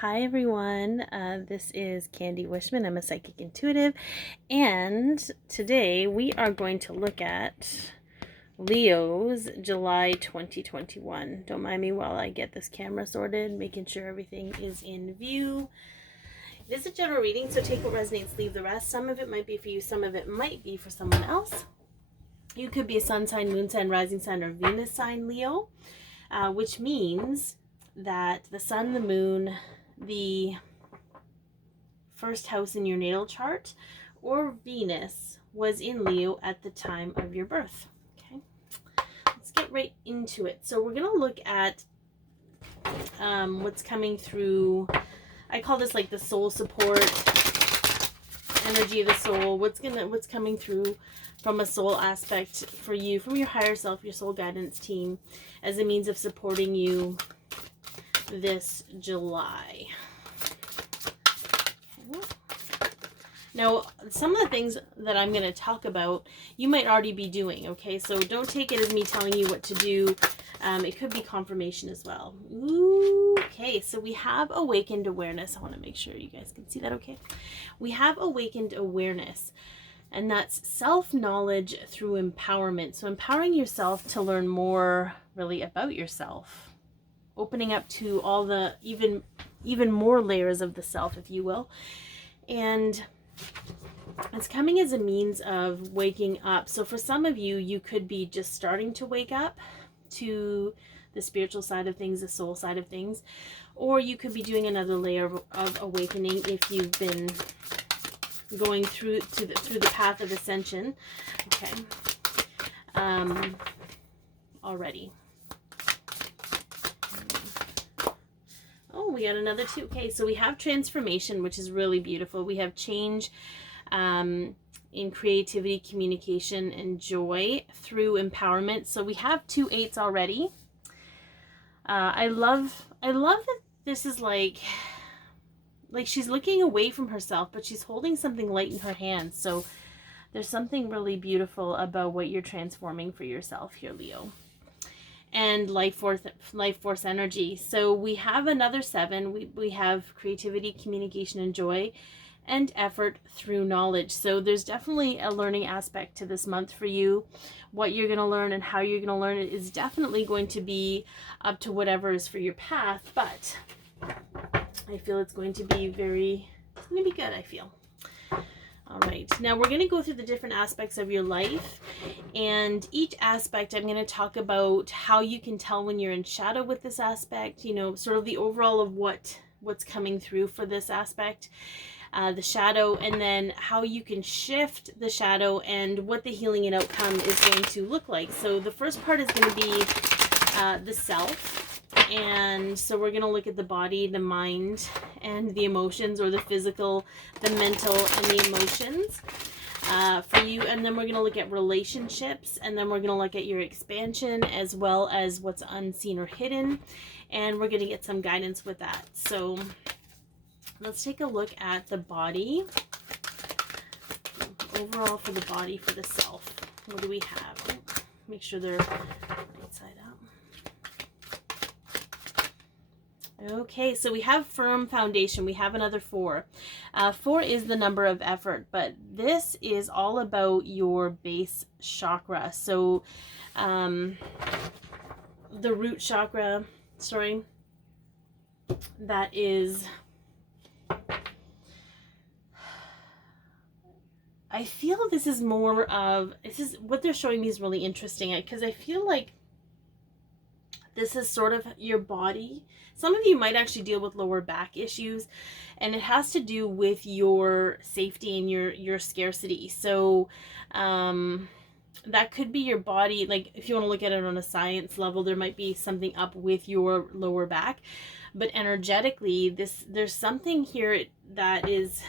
Hi everyone, this is Candi Wishman. I'm a psychic intuitive, and today we are going to look at Leo's July 2021. Don't mind me while I get this camera sorted, making sure everything is in view. It is a general reading, so take what resonates, leave the rest. Some of it might be for you, some of it might be for someone else. You could be a sun sign, moon sign, rising sign, or Venus sign Leo, which means that the sun, the moon, the first house in your natal chart, or Venus was in Leo at the time of your birth. Okay, let's get right into it. So we're going to look at what's coming through. I call this like the soul support, energy of the soul. What's coming through from a soul aspect for you, from your higher self, your soul guidance team, as a means of supporting you this July. Okay. Now, some of the things that I'm going to talk about, you might already be doing, okay? So don't take it as me telling you what to do. It could be confirmation as well. Ooh, okay, so we have awakened awareness. I want to make sure you guys can see that okay. We have awakened awareness, and that's self-knowledge through empowerment. So empowering yourself to learn more really about yourself. Opening up to all the even more layers of the self, if you will. And it's coming as a means of waking up. So for some of you, you could be just starting to wake up to the spiritual side of things, the soul side of things, or you could be doing another layer of awakening if you've been going through the path of ascension. Okay, already. Oh, we got another two. Okay, so we have transformation, which is really beautiful. We have change in creativity, communication, and joy through empowerment. So we have 2 8s already. I love that this is like she's looking away from herself, but she's holding something light in her hands. So there's something really beautiful about what you're transforming for yourself here, Leo. And life force energy. So we have another 7. We have creativity, communication, and joy, and effort through knowledge. So there's definitely a learning aspect to this month for you. What you're going to learn and how you're going to learn it is definitely going to be up to whatever is for your path, but I feel it's going to be good, I feel. All right, now we're going to go through the different aspects of your life, and each aspect I'm going to talk about how you can tell when you're in shadow with this aspect, you know, sort of the overall of what's coming through for this aspect, the shadow, and then how you can shift the shadow and what the healing and outcome is going to look like. So the first part is going to be the self. And so we're going to look at the body, the mind, and the emotions, or the physical, the mental, and the emotions for you. And then we're going to look at relationships, and then we're going to look at your expansion as well as what's unseen or hidden. And we're going to get some guidance with that. So let's take a look at the body. Overall for the body, for the self. What do we have? Make sure they're right side up. Okay, so we have firm foundation. We have another 4. 4 is the number of effort, but this is all about your base chakra. So the root chakra, that is, I feel this is more of, what they're showing me is really interesting, because I feel like this is sort of your body. Some of you might actually deal with lower back issues, and it has to do with your safety and your scarcity. So that could be your body. Like, if you want to look at it on a science level, there might be something up with your lower back, but energetically, there's something here that it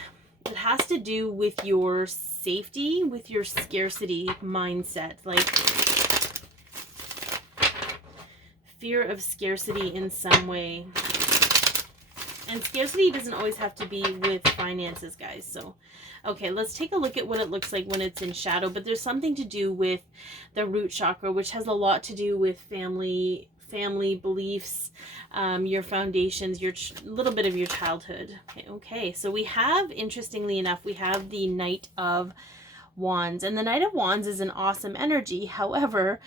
has to do with your safety, with your scarcity mindset, like fear of scarcity in some way. And scarcity doesn't always have to be with finances, guys. So, okay, let's take a look at what it looks like when it's in shadow. But there's something to do with the root chakra, which has a lot to do with family family beliefs, your foundations, little bit of your childhood. Okay, so we have, interestingly enough, we have the Knight of Wands, and the Knight of Wands is an awesome energy. However,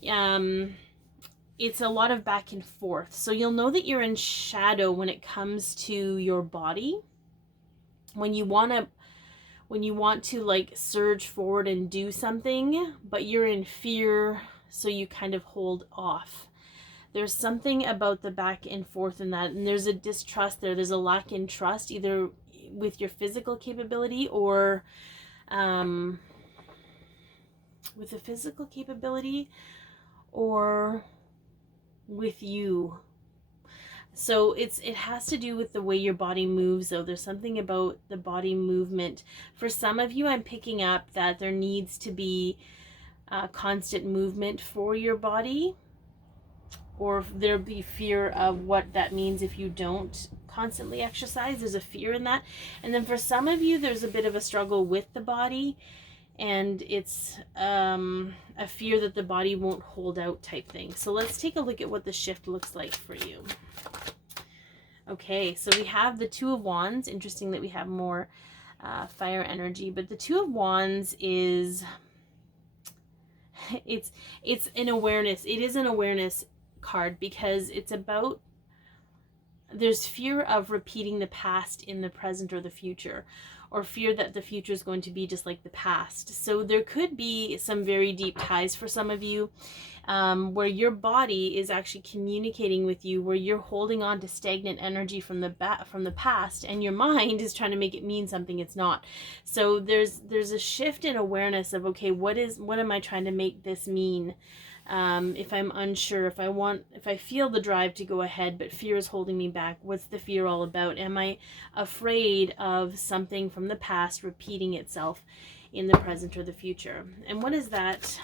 it's a lot of back and forth. So you'll know that you're in shadow when it comes to your body. When you want to like surge forward and do something, but you're in fear, so you kind of hold off. There's something about the back and forth in that, and there's a distrust there. There's a lack in trust, either with your physical capability or with the physical capability or with you. So it has to do with the way your body moves, though. There's something about the body movement. For some of you, I'm picking up that there needs to be constant movement for your body, or there'll be fear of what that means if you don't constantly exercise. There's a fear in that. And then for some of you, there's a bit of a struggle with the body, and it's a fear that the body won't hold out type thing. So let's take a look at what the shift looks like for you. Okay, so we have the Two of Wands. Interesting that we have more fire energy, but the Two of Wands is, it's an awareness. It is an awareness card, because it's about, there's fear of repeating the past in the present or the future, or fear that the future is going to be just like the past. So there could be some very deep ties for some of you, where your body is actually communicating with you, where you're holding on to stagnant energy from the past, and your mind is trying to make it mean something it's not. So there's a shift in awareness of, okay, what am I trying to make this mean? If I'm unsure, if I feel the drive to go ahead, but fear is holding me back, what's the fear all about? Am I afraid of something from the past repeating itself in the present or the future? And what does that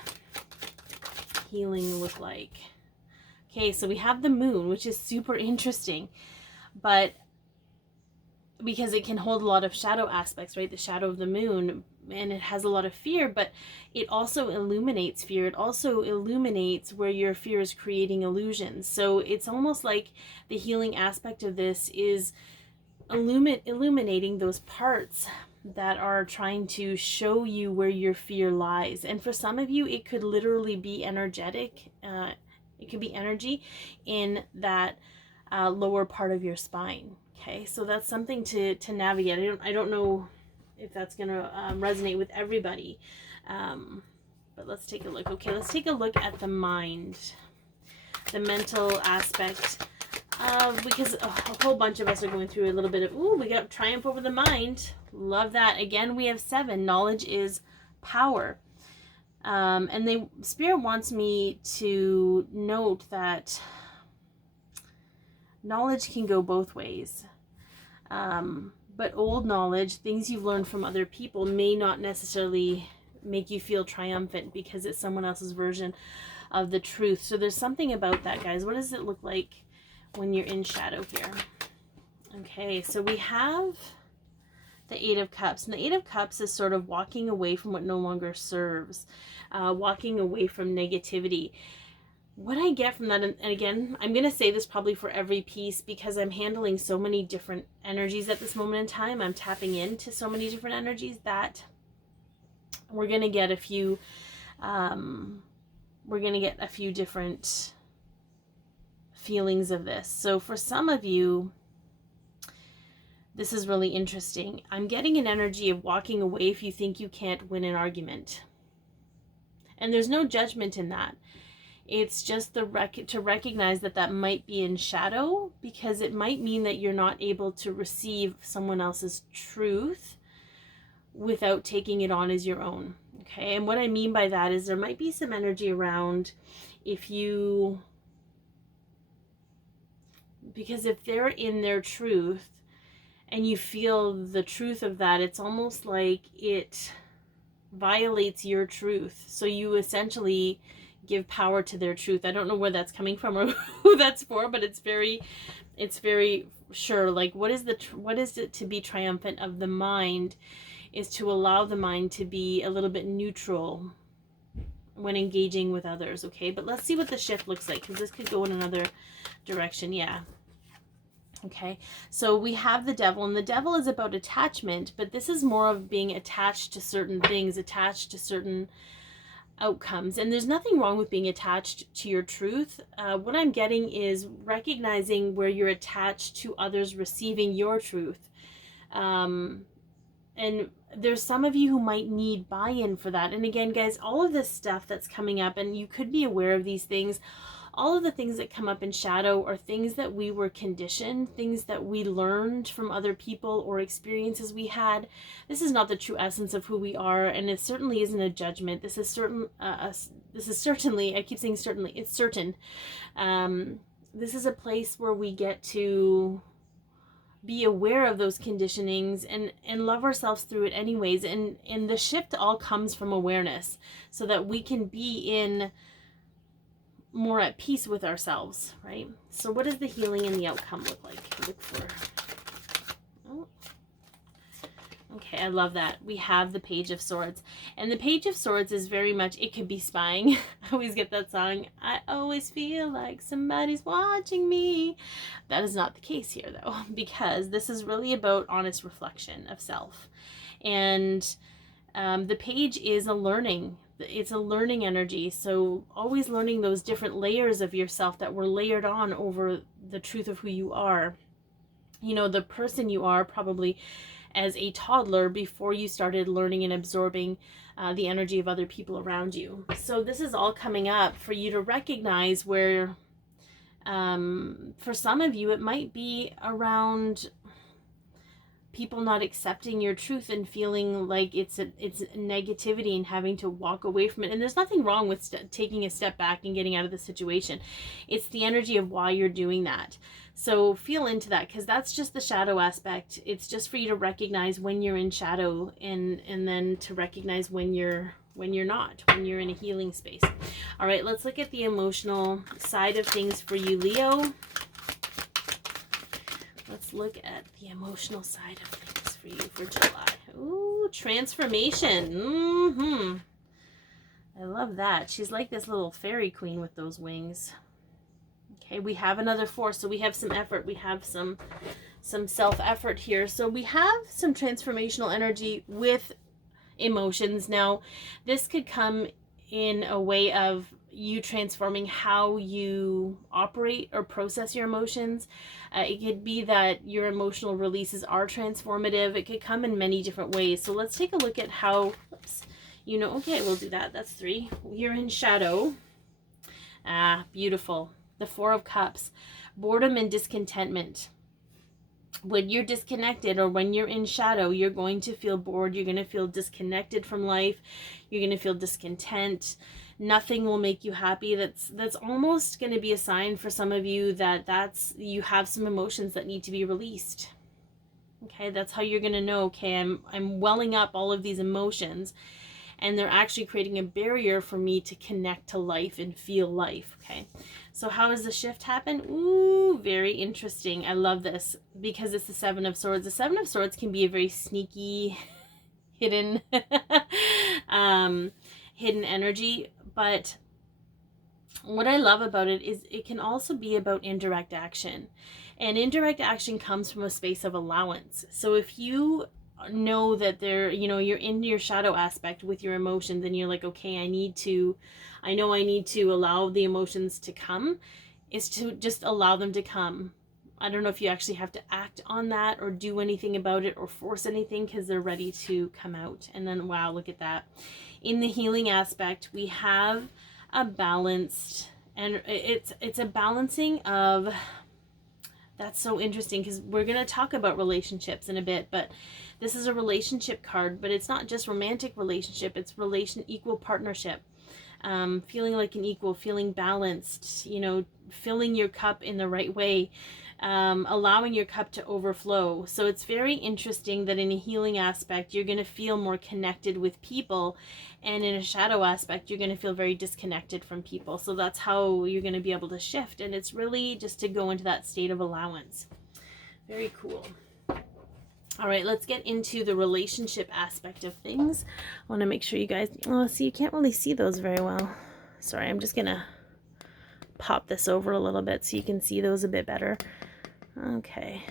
healing look like? Okay, so we have the Moon, which is super interesting, but because it can hold a lot of shadow aspects, right? The shadow of the Moon, and it has a lot of fear, but it also illuminates fear. It also illuminates where your fear is creating illusions. So it's almost like the healing aspect of this is illuminating those parts that are trying to show you where your fear lies. And for some of you, it could literally be energetic. It could be energy in that lower part of your spine. Okay, so that's something to navigate. I don't know if that's going to resonate with everybody, but let's take a look. Okay, let's take a look at the mind, the mental aspect of, because a whole bunch of us are going through a little bit of, we got triumph over the mind. Love that. Again, we have 7. Knowledge is power. And Spirit wants me to note that knowledge can go both ways. But old knowledge, things you've learned from other people, may not necessarily make you feel triumphant because it's someone else's version of the truth. So there's something about that, guys. What does it look like when you're in shadow here? Okay, so we have the 8 of Cups. And the 8 of Cups is sort of walking away from what no longer serves, walking away from negativity. What I get from that, and again, I'm going to say this probably for every piece because I'm handling so many different energies at this moment in time. I'm tapping into so many different energies that we're going to get a few, different feelings of this. So for some of you, this is really interesting. I'm getting an energy of walking away if you think you can't win an argument. And there's no judgment in that. It's just to recognize that might be in shadow, because it might mean that you're not able to receive someone else's truth without taking it on as your own. Okay, and what I mean by that is there might be some energy around because if they're in their truth and you feel the truth of that, it's almost like it violates your truth. So you essentially give power to their truth. I don't know where that's coming from or who that's for, but it's very sure. Like, what is it to be triumphant of the mind is to allow the mind to be a little bit neutral when engaging with others, okay? But let's see what the shift looks like, because this could go in another direction. Yeah. Okay, so we have the devil, and the devil is about attachment, but this is more of being attached to certain things, attached to certain outcomes. And there's nothing wrong with being attached to your truth. What I'm getting is recognizing where you're attached to others receiving your truth. And there's some of you who might need buy-in for that. And again, guys, all of this stuff that's coming up, and you could be aware of these things, all of the things that come up in shadow are things that we were conditioned, things that we learned from other people or experiences we had. This is not the true essence of who we are, and it certainly isn't a judgment. This is certainly, I keep saying certainly, it's certain. This is a place where we get to be aware of those conditionings and love ourselves through it anyways. And the shift all comes from awareness, so that we can be in more at peace with ourselves, right? So what does the healing and the outcome look like? Look for. Oh. Okay, I love that. We have the Page of Swords. And the Page of Swords is very much, it could be spying. I always get that song, I always feel like somebody's watching me. That is not the case here, though, because this is really about honest reflection of self. And the page is a learning. It's a learning energy. So always learning those different layers of yourself that were layered on over the truth of who you are. You know, the person you are probably as a toddler before you started learning and absorbing the energy of other people around you. So this is all coming up for you to recognize where, for some of you, it might be around people not accepting your truth and feeling like it's negativity and having to walk away from it. And there's nothing wrong with taking a step back and getting out of the situation. It's the energy of why you're doing that. So feel into that, because that's just the shadow aspect. It's just for you to recognize when you're in shadow, and then to recognize when you're not, when you're in a healing space. All right, let's look at the emotional side of things for you, Leo. Let's look at the emotional side of things for you for July. Ooh, transformation. I love that. She's like this little fairy queen with those wings. Okay, we have another 4, so we have some effort. We have some self-effort here. So we have some transformational energy with emotions. Now, this could come in a way of you transforming how you operate or process your emotions. It could be that your emotional releases are transformative. It could come in many different ways. So let's take a look at how, okay, we'll do that. That's 3. You're in shadow. Beautiful. The 4 of Cups. Boredom and discontentment. When you're disconnected or when you're in shadow, you're going to feel bored. You're going to feel disconnected from life. You're going to feel discontent. Nothing will make you happy. That's almost going to be a sign for some of you that you have some emotions that need to be released. Okay, that's how you're going to know, okay, I'm welling up all of these emotions, and they're actually creating a barrier for me to connect to life and feel life. Okay, so how does the shift happen? Ooh, very interesting. I love this because it's the 7 of Swords. The 7 of Swords can be a very sneaky, hidden, hidden energy. But what I love about it is it can also be about indirect action. And indirect action comes from a space of allowance. So if you know that you're in your shadow aspect with your emotions, and you're like, okay, I know I need to allow the emotions to come, is to just allow them to come. I don't know if you actually have to act on that or do anything about it or force anything, because they're ready to come out. And then, wow, look at that. In the healing aspect, we have a balanced, and it's a balancing of, that's so interesting, because we're going to talk about relationships in a bit, but this is a relationship card, but it's not just romantic relationship, it's equal partnership. Feeling like an equal, feeling balanced, filling your cup in the right way, allowing your cup to overflow. So it's very interesting that in a healing aspect, you're going to feel more connected with people, and in a shadow aspect, you're going to feel very disconnected from people. So that's how you're going to be able to shift, and it's really just to go into that state of allowance. Very cool. All right, let's get into the relationship aspect of things. I want to make sure you guys, oh, see, you can't really see those very well. Sorry, I'm just going to pop this over a little bit so you can see those a bit better. Okay.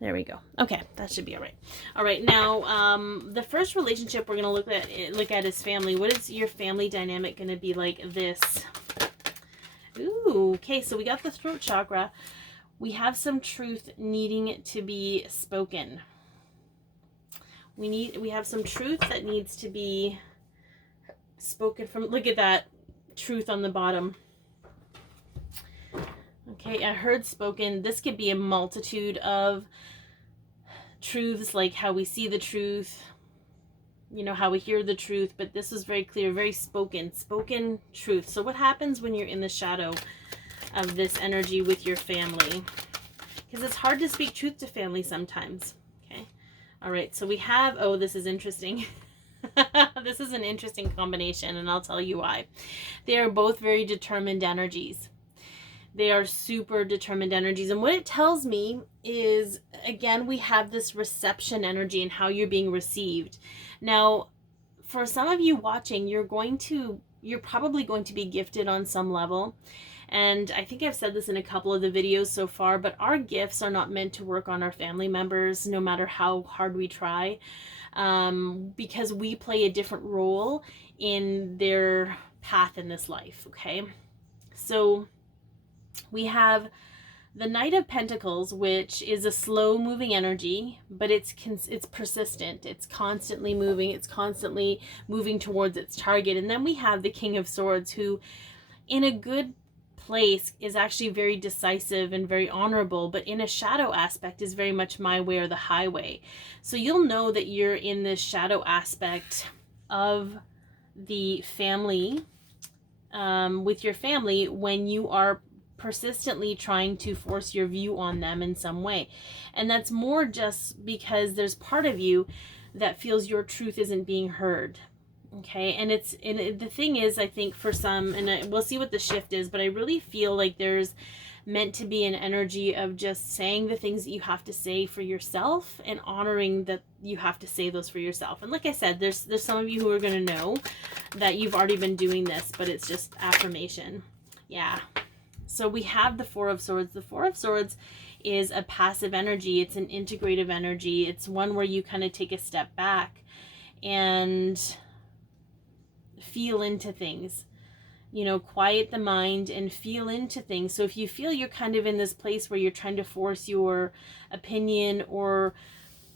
There we go. Okay, that should be all right. All right, now the first relationship we're going to look at is family. What is your family dynamic going to be like this? Ooh, okay, so we got the throat chakra. We have some truth needing to be spoken. We have some truth that needs to be spoken from. Look at that truth on the bottom. Okay, I heard spoken. This could be a multitude of truths, like how we see the truth, you know, how we hear the truth, but this is very clear, very spoken truth. So what happens when you're in the shadow of this energy with your family? Because it's hard to speak truth to family sometimes. Okay. All right. So we have, oh, this is interesting. This is an interesting combination, and I'll tell you why. They are both very determined energies. They are super determined energies. And what it tells me is, again, we have this reception energy and how you're being received. Now, for some of you watching, you're probably going to be gifted on some level. And I think I've said this in a couple of the videos so far, but our gifts are not meant to work on our family members, no matter how hard we try, because we play a different role in their path in this life, okay? So we have the Knight of Pentacles, which is a slow-moving energy, but it's persistent. It's constantly moving. It's constantly moving towards its target. And then we have the King of Swords, who, in a good place, is actually very decisive and very honorable, but in a shadow aspect is very much my way or the highway. So you'll know that you're in this shadow aspect of the family, with your family, when you are persistently trying to force your view on them in some way. And that's more just because there's part of you that feels your truth isn't being heard. Okay, and the thing is, I think for some, and we'll see what the shift is, but I really feel like there's meant to be an energy of just saying the things that you have to say for yourself and honoring that you have to say those for yourself. And like I said, there's some of you who are going to know that you've already been doing this, but it's just affirmation. Yeah. So we have the Four of Swords. The Four of Swords is a passive energy. It's an integrative energy. It's one where you kind of take a step back and feel into things, you know, quiet the mind and feel into things. So if you feel you're kind of in this place where you're trying to force your opinion or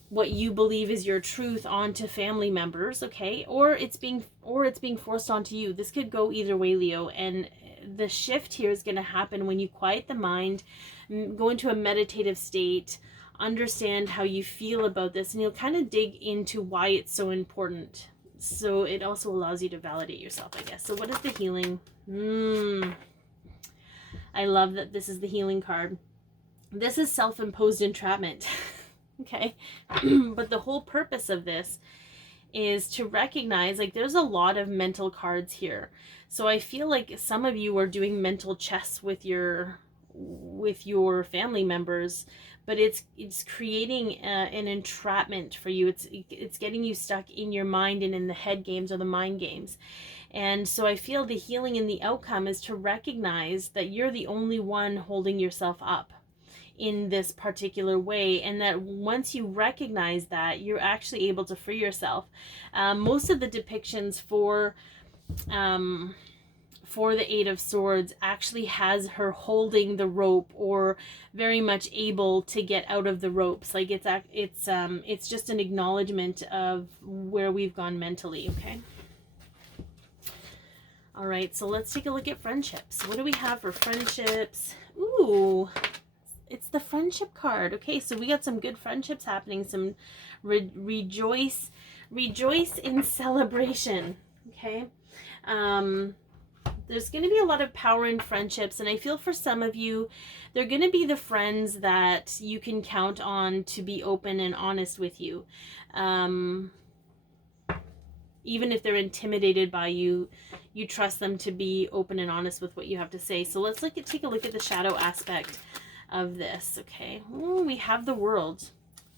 what you believe is your truth onto family members, okay, or it's being forced onto you. This could go either way, Leo. And the shift here is going to happen when you quiet the mind, go into a meditative state, understand how you feel about this, and you'll kind of dig into why it's so important. So it also allows you to validate yourself, I guess. So what is the healing? I love that this is the healing card. This is self-imposed entrapment. Okay. But the whole purpose of this is to recognize, like, there's a lot of mental cards here. So I feel like some of you are doing mental chess with your family members, but it's creating an entrapment for you. It's getting you stuck in your mind and in the head games or the mind games. And so I feel the healing and the outcome is to recognize that you're the only one holding yourself up in this particular way, and that once you recognize that, you're actually able to free yourself. Most of the depictions for the Eight of Swords actually has her holding the rope or very much able to get out of the ropes. Like it's just an acknowledgement of where we've gone mentally. Okay. All right. So let's take a look at friendships. What do we have for friendships? Ooh, it's the friendship card. Okay. So we got some good friendships happening. Some rejoice in celebration. Okay. There's going to be a lot of power in friendships, and I feel for some of you, they're going to be the friends that you can count on to be open and honest with you. Even if they're intimidated by you, you trust them to be open and honest with what you have to say. So let's take a look at the shadow aspect of this, okay? Ooh, we have the World.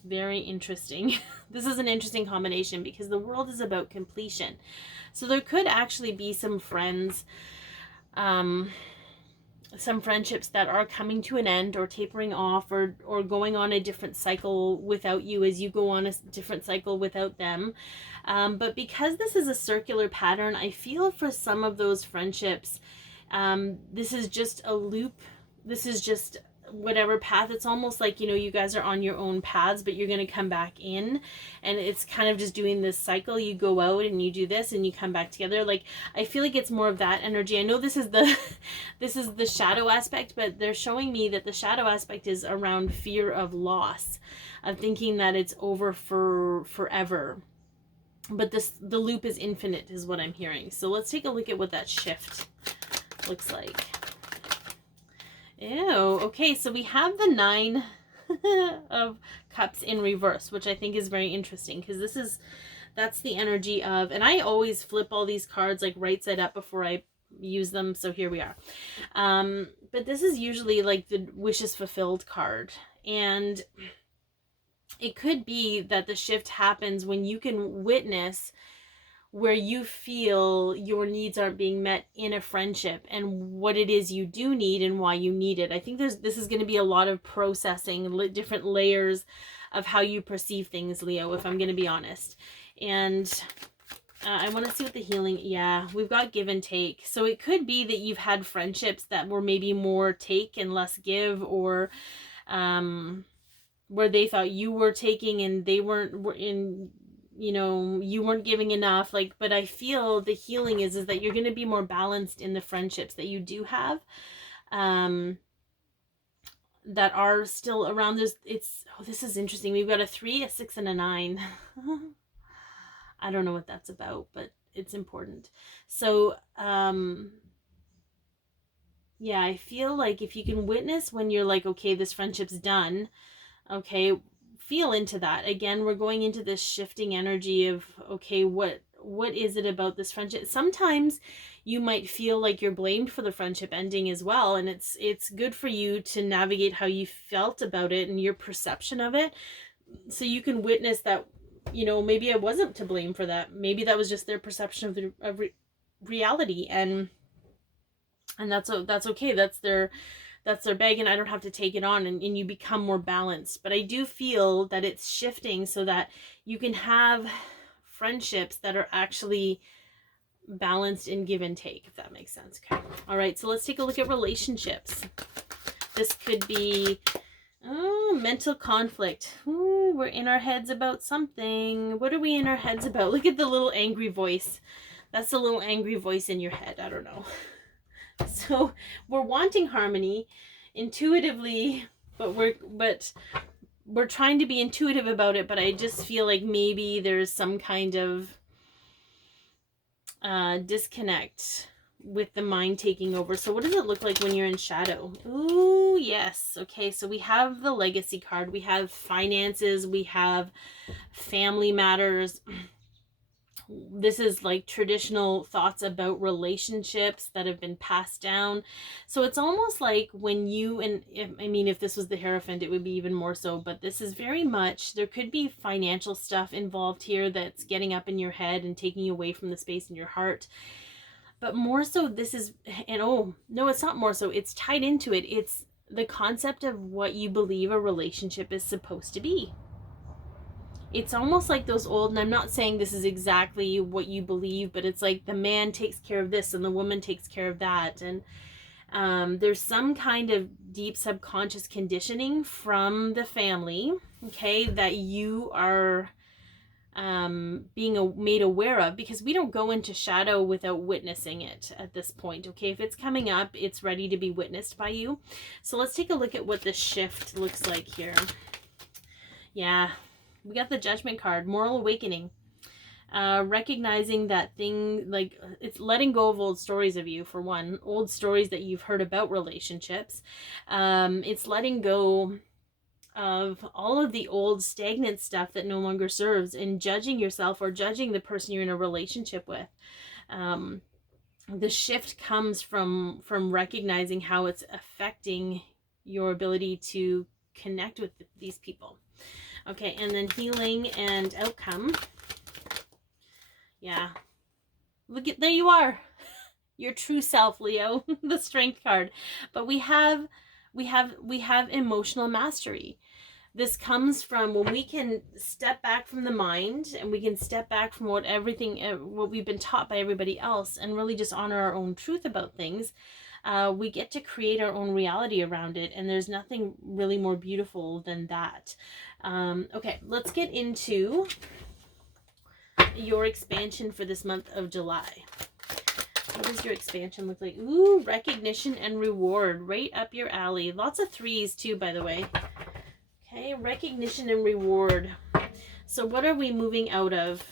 Very interesting. This is an interesting combination because the world is about completion. So there could actually be some friends, some friendships that are coming to an end or tapering off, or going on a different cycle without you as you go on a different cycle without them. But because this is a circular pattern, I feel for some of those friendships, this is just a loop. This is just whatever path. It's almost like, you guys are on your own paths, but you're going to come back in, and it's kind of just doing this cycle. You go out and you do this and you come back together. Like, I feel like it's more of that energy. I know this is the shadow aspect, but they're showing me that the shadow aspect is around fear of loss, of thinking that it's over for forever. But the loop is infinite is what I'm hearing. So let's take a look at what that shift looks like. Ew. Okay, so we have the 9 of Cups in reverse, which I think is very interesting, because that's the energy of, and I always flip all these cards like right side up before I use them, so here we are. But this is usually like the wishes fulfilled card, and it could be that the shift happens when you can witness where you feel your needs aren't being met in a friendship, and what it is you do need and why you need it. I think this is going to be a lot of processing, different layers of how you perceive things, Leo, if I'm going to be honest. And I want to see what the healing, yeah, we've got give and take. So it could be that you've had friendships that were maybe more take and less give, or where they thought you were taking and they weren't in, you weren't giving enough. Like, but I feel the healing is that you're going to be more balanced in the friendships that you do have, that are still around. This is interesting. We've got a 3, a 6, and a 9. I don't know what that's about, but it's important. So, yeah, I feel like if you can witness when you're like, okay, this friendship's done, okay, feel into that. Again, we're going into this shifting energy of, okay, what is it about this friendship? Sometimes you might feel like you're blamed for the friendship ending as well, and it's good for you to navigate how you felt about it and your perception of it, so you can witness that, maybe I wasn't to blame for that. Maybe that was just their perception of reality, and that's okay. That's their bag, and I don't have to take it on, and you become more balanced. But I do feel that it's shifting so that you can have friendships that are actually balanced in give and take, if that makes sense. Okay. All right. So let's take a look at relationships. This could be mental conflict. Ooh, we're in our heads about something. What are we in our heads about? Look at the little angry voice. That's the little angry voice in your head. I don't know. So we're wanting harmony intuitively, but we're trying to be intuitive about it. But I just feel like maybe there's some kind of disconnect with the mind taking over. So what does it look like when you're in shadow? Ooh, yes. Okay, so we have the legacy card. We have finances. We have family matters. This is like traditional thoughts about relationships that have been passed down. So it's almost like when you, and if this was the Hierophant, it would be even more so, but this is very much, there could be financial stuff involved here that's getting up in your head and taking you away from the space in your heart. But more so, this is, and oh, no, it's not more so, it's tied into it. It's the concept of what you believe a relationship is supposed to be. It's almost like those old, and I'm not saying this is exactly what you believe, but it's like the man takes care of this and the woman takes care of that. And there's some kind of deep subconscious conditioning from the family, okay, that you are being made aware of, because we don't go into shadow without witnessing it at this point. Okay, if it's coming up, it's ready to be witnessed by you. So let's take a look at what the shift looks like here. Yeah, we got the Judgment card, moral awakening. Recognizing that thing, like, it's letting go of old stories of you, for one, old stories that you've heard about relationships. It's letting go of all of the old stagnant stuff that no longer serves, and judging yourself or judging the person you're in a relationship with. The shift comes from recognizing how it's affecting your ability to connect with these people. Okay, and then healing and outcome. Yeah. Look at, there you are. Your true self, Leo, the strength card. But we have emotional mastery. This comes from when we can step back from the mind, and we can step back from what we've been taught by everybody else, and really just honor our own truth about things. We get to create our own reality around it, and there's nothing really more beautiful than that. Okay, let's get into your expansion for this month of July. What does your expansion look like? Ooh, recognition and reward, right up your alley. Lots of threes too, by the way. Okay, recognition and reward. So what are we moving out of?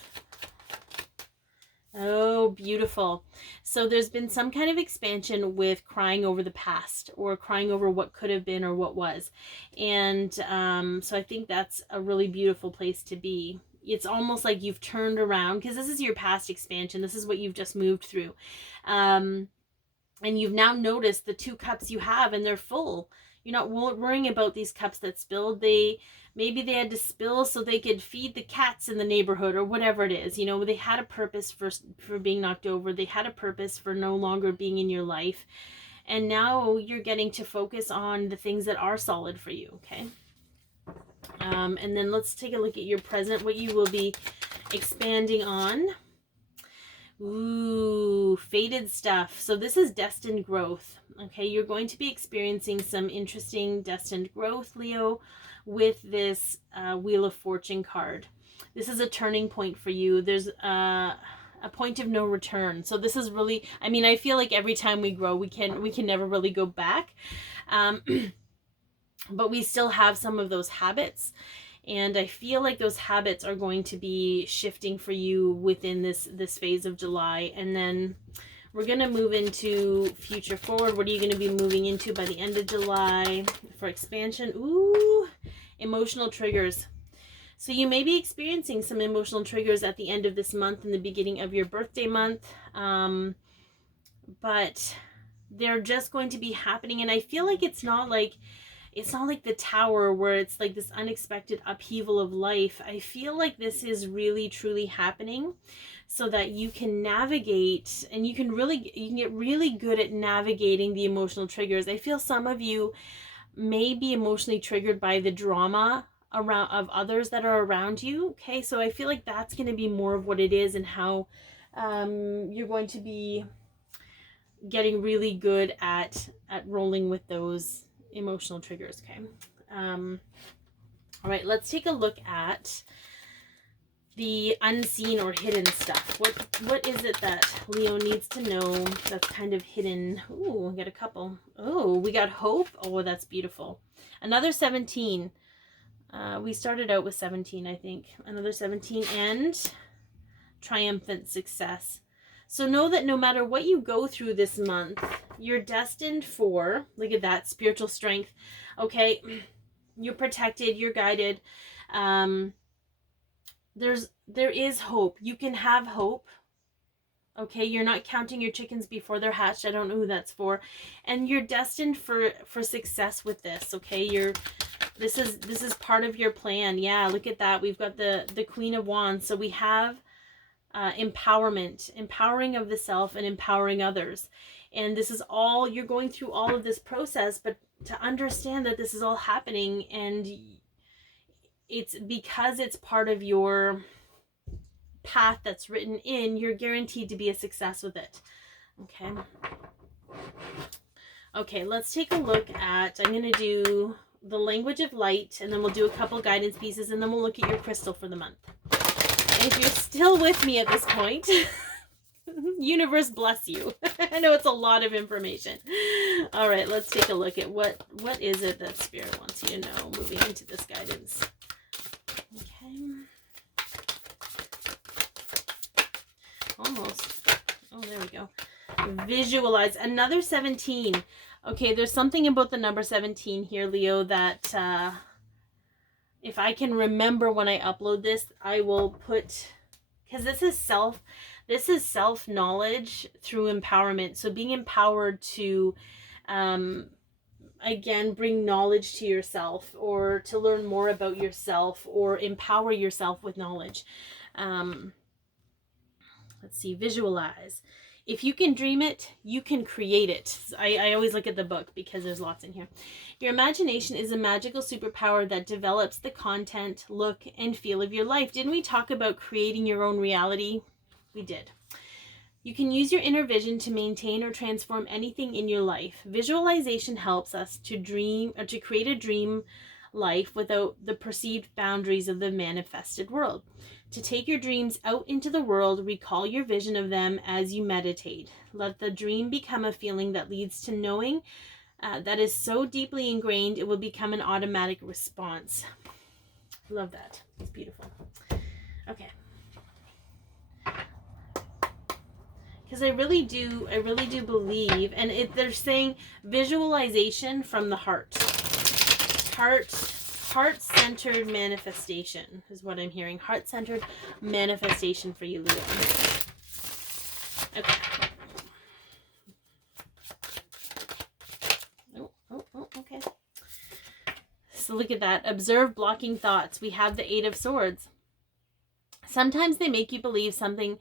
Oh, beautiful. So there's been some kind of expansion with crying over the past, or crying over what could have been or what was. And so I think that's a really beautiful place to be. It's almost like you've turned around, because this is your past expansion. This is what you've just moved through. And you've now noticed the 2 cups you have, and they're full. You're not worrying about these cups that spilled. Maybe they had to spill so they could feed the cats in the neighborhood, or whatever it is. You know, they had a purpose for being knocked over. They had a purpose for no longer being in your life. And now you're getting to focus on the things that are solid for you, okay? And then let's take a look at your present, what you will be expanding on. Ooh, faded stuff. So this is destined growth. Okay, you're going to be experiencing some interesting destined growth, Leo, with this Wheel of Fortune card. This is a turning point for you. There's a point of no return. So this is really, I mean, I feel like every time we grow, we can never really go back. But we still have some of those habits. And I feel like those habits are going to be shifting for you within this phase of July. And then we're going to move into future forward. What are you going to be moving into by the end of July for expansion? Ooh, emotional triggers. So you may be experiencing some emotional triggers at the end of this month and the beginning of your birthday month. But they're just going to be happening. And I feel like it's not like the Tower, where it's like this unexpected upheaval of life. I feel like this is really truly happening so that you can navigate, and you can get really good at navigating the emotional triggers. I feel some of you may be emotionally triggered by the drama of others that are around you. Okay, so I feel like that's going to be more of what it is, and how you're going to be getting really good at rolling with those emotional triggers. Okay. All right, let's take a look at the unseen or hidden stuff. What is it that Leo needs to know that's kind of hidden? Ooh, we got a couple. Oh, we got hope. Oh, that's beautiful. Another 17. We started out with 17, I think. Another 17, and triumphant success. So know that no matter what you go through this month, you're destined for, look at that, spiritual strength. Okay, you're protected, you're guided. There is hope. You can have hope. Okay, you're not counting your chickens before they're hatched. I don't know who that's for. And you're destined for success with this. Okay, this is part of your plan. Yeah, look at that. We've got the Queen of Wands. So we have empowerment, empowering of the self and empowering others. And this is all, you're going through all of this process, but to understand that this is all happening, and it's because it's part of your path that's written in, you're guaranteed to be a success with it. Okay. Okay, let's take a look at, I'm going to do the language of light, and then we'll do a couple guidance pieces, and then we'll look at your crystal for the month. And if you're still with me at this point, universe bless you. I know it's a lot of information. All right, let's take a look at what is it that Spirit wants you to know moving into this guidance. Okay. Almost. Oh, there we go. Visualize. Another 17. Okay, there's something about the number 17 here, Leo, that if I can remember when I upload this, I will put, because this is self-knowledge through empowerment. So being empowered to again, bring knowledge to yourself, or to learn more about yourself, or empower yourself with knowledge. Let's see, visualize. If you can dream it, you can create it. I always look at the book because there's lots in here. Your imagination is a magical superpower that develops the content, look, and feel of your life. Didn't we talk about creating your own reality? We did. You can use your inner vision to maintain or transform anything in your life. Visualization helps us to dream, or to create a dream life without the perceived boundaries of the manifested world. To take your dreams out into the world, recall your vision of them as you meditate. Let the dream become a feeling that leads to knowing that is so deeply ingrained it will become an automatic response. Love that. It's beautiful. Okay. Because I really do believe, and they're saying visualization from the heart. Heart-centered manifestation is what I'm hearing. Heart-centered manifestation for you, Leo. Okay. Okay. So look at that. Observe blocking thoughts. We have the 8 of Swords. Sometimes they make you believe something.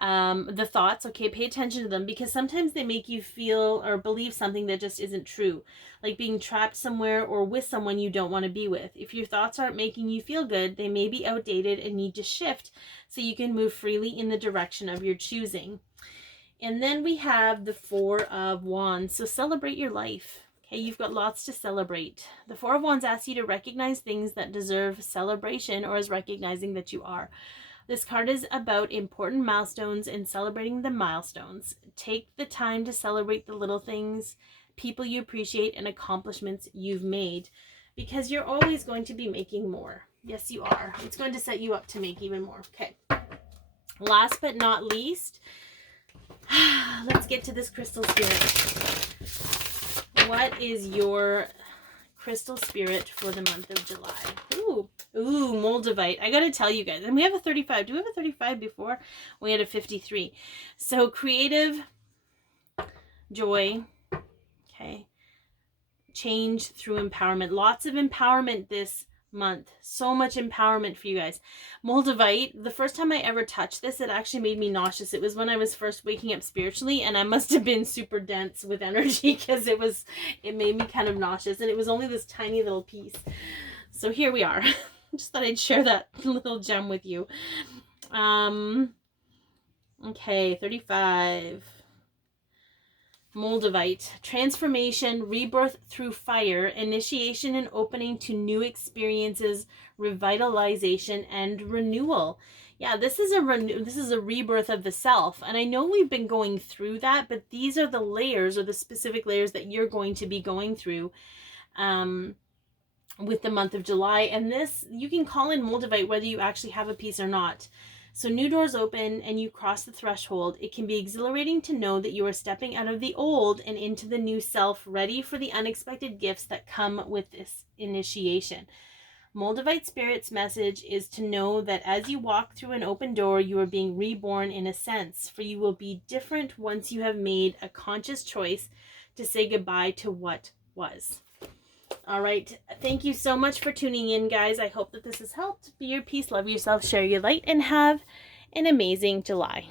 The thoughts, okay, pay attention to them, because sometimes they make you feel or believe something that just isn't true, like being trapped somewhere or with someone you don't want to be with. If your thoughts aren't making you feel good, they may be outdated and need to shift so you can move freely in the direction of your choosing. And then we have the 4 of Wands. So celebrate your life. Okay, you've got lots to celebrate. The 4 of Wands asks you to recognize things that deserve celebration, or is recognizing that you are. This card is about important milestones and celebrating the milestones. Take the time to celebrate the little things, people you appreciate, and accomplishments you've made, because you're always going to be making more. Yes, you are. It's going to set you up to make even more. Okay. Last but not least, let's get to this crystal spirit. What is your crystal spirit for the month of July? Ooh, Moldavite. I gotta tell you guys, and we have a 35. Do we have a 35 before? We had a 53. So creative, joy, okay, change through empowerment. Lots of empowerment this month. So much empowerment for you guys. Moldavite, the first time I ever touched this, it actually made me nauseous. It was when I was first waking up spiritually, and I must have been super dense with energy, because it made me kind of nauseous, and it was only this tiny little piece. So here we are. Just thought I'd share that little gem with you. Okay, 35. Moldavite. Transformation, rebirth through fire, initiation and opening to new experiences, revitalization, and renewal. Yeah, this is a rebirth of the self. And I know we've been going through that, but these are the layers, or the specific layers that you're going to be going through with the month of July. And this, you can call in Moldavite whether you actually have a piece or not. So new doors open and you cross the threshold. It can be exhilarating to know that you are stepping out of the old and into the new self, ready for the unexpected gifts that come with this initiation. Moldavite Spirit's message is to know that as you walk through an open door, you are being reborn in a sense, for you will be different once you have made a conscious choice to say goodbye to what was. All right. Thank you so much for tuning in, guys. I hope that this has helped. Be your peace, love yourself, share your light, and have an amazing July.